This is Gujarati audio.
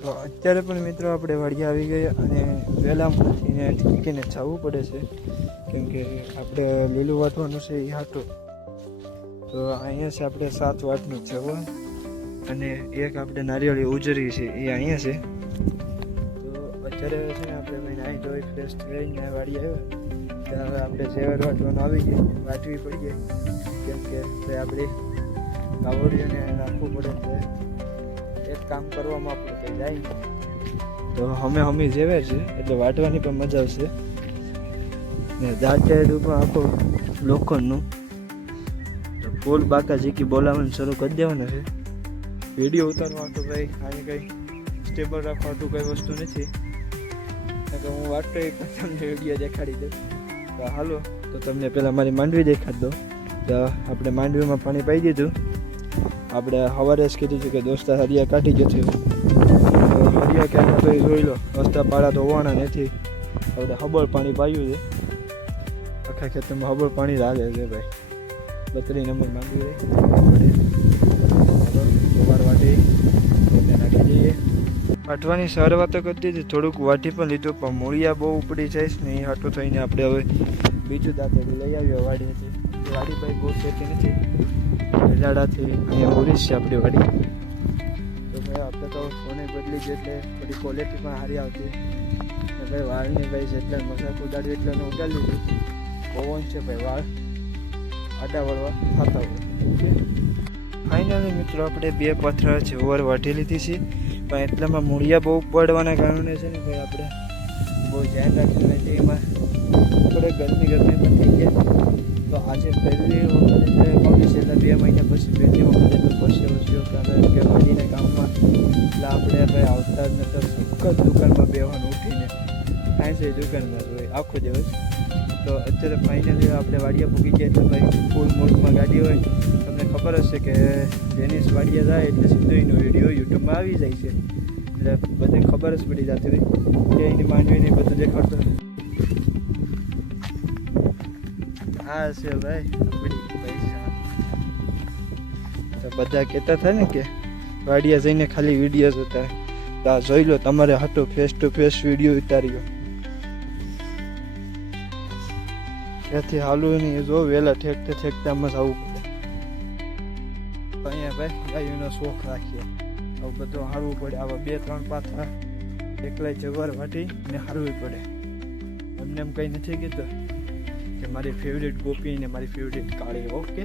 તો અત્યારે પણ મિત્રો આપણે વાડી આવી ગયા અને વહેલા ઉઠીને ઠીકીને જવું પડે છે, કેમ કે આપણે લીલું વાટવાનું છે એ હાટું. તો અહીંયા છે આપણે 7 વાટનું જવું અને એક આપણે નારિયેળી ઉજરી છે એ અહીંયા છે. તો અત્યારે છે ને આપણે ભાઈ નાહી ધોઈ ફ્રેશ થઈને વાડી આવ્યા ત્યારે આપણે સેવર વાટવાનું આવી ગઈ, વાટવી પડી ગઈ, કેમ કે ભાઈ આપણે કાવડીઓને રાખવું પડે છે. એક કામ કરવામાં આપણે કંઈ જાય તો હમી જેવે છે એટલે વાટવાની પણ મજા આવશે. ને દાંતિયાડું પણ આખું લોખંડનું. તો પોલ બાકા જીકી બોલાવવાનું શરૂ કરી દેવાનું છે. વિડીયો ઉતારવા તો ભાઈ અહીં કંઈ સ્ટેબલ રાખવા તો કંઈ વસ્તુ નથી, કારણ કે હું વાટતો એક તમને વિડીયો દેખાડી દઉં. તો હાલો તો તમને પહેલાં મારી માંડવી દેખાડી દઉં. તો આપણે માંડવીમાં પાણી પાઈ દીધું. આપણે સવારે જ કીધું હતું કે દોસ્તા હરિયા કાઢી જશે, તો હરિયા ક્યાં તો જોઈ લો, રસ્તા પાડા તો હોવાના નથી. આપણે હબળ પાણી પાયું છે, આખા ખેતરમાં હબળ પાણી લાગે છે ભાઈ. 32 નંબર માંગવી રહી સવાર વાટી નાખી દઈએ. વાટવાની શરૂઆત તો કરી દીધી, થોડુંક વાટી પણ લીધું, પણ મૂળિયા બહુ ઉપડી જાય ને એ હાટું થઈને આપણે હવે બીજું દાંતેડું લઈ આવ્યો વાડીથી. વાડી ભાઈ બહુ ખેતી નથી, ગજાડાથી અહીંયા ઓરીસ છે આપણી વાડી. તો ભાઈ આપણે તો ફોને બદલી છે એટલે થોડી ક્વોલિટી પણ સારી આવતી. ને ભાઈ વાળની ભાઈ છે એટલે મજાક ઉડાડ્યું એટલે ઉડાડી લીધું. પવન છે ભાઈ, વાળ આડા વળવા થતા હોય. ફાઇનલી મિત્રો આપણે 2 પથરા છે ઓવર વાટી લીધી છે, પણ એટલામાં મૂળિયા બહુ પડવાના કારણે છે ને ભાઈ આપણે બહુ ધ્યાન રાખવું નથી. એમાં આપણે ગરમી પણ થઈ ગયા. તો આજે પહેલી વખત છેલ્લા 2 મહિના પછી પહેલી વખત એટલે પછી કારણ કે વાડીના કામમાં એટલે આપણે ભાઈ આવતા જ નતર સુખ દુકાનમાં બેવાનું ઉઠીને કાંઈ છે દુકાનમાં હોય આખો દિવસ. તો અત્યારે ફાઇનલી આપણે વાડિયા પૂગી ગયા એટલે ભાઈ ફૂલ મોડમાં ગાડી હોય. તમને ખબર હશે કે જેનિસ વાડિયા જાય એટલે સીધો એનો વિડીયો યુટ્યુબમાં આવી જાય છે, એટલે બધે ખબર જ પડી જતી હોય કે એની માંડવીને બધું દેખાડતો. હા છે ભાઈ આપણી પૈસા. તો બધા કહેતા થાય ને કે વાડિયા જઈને ખાલી વિડીયો જોતા, તો આ જોઈ લો તમારે હાટો ફેસ ટુ ફેસ વિડીયો ઉતાર્યો. ત્યાંથી હાલું નહીં, જો વહેલા ઠેકતા મજા આવવું પડે. અહીંયા ભાઈ ગાયોનો શોખ રાખીએ, આવું બધું હારવું પડે. આવા 2-3 પાથરા એકલાય જવાર વાટી ને હારવી પડે. એમને એમ કંઈ નથી કીધું કે મારી ફેવરેટ ગોપી ને મારી ફેવરેટ કાળી. ઓકે.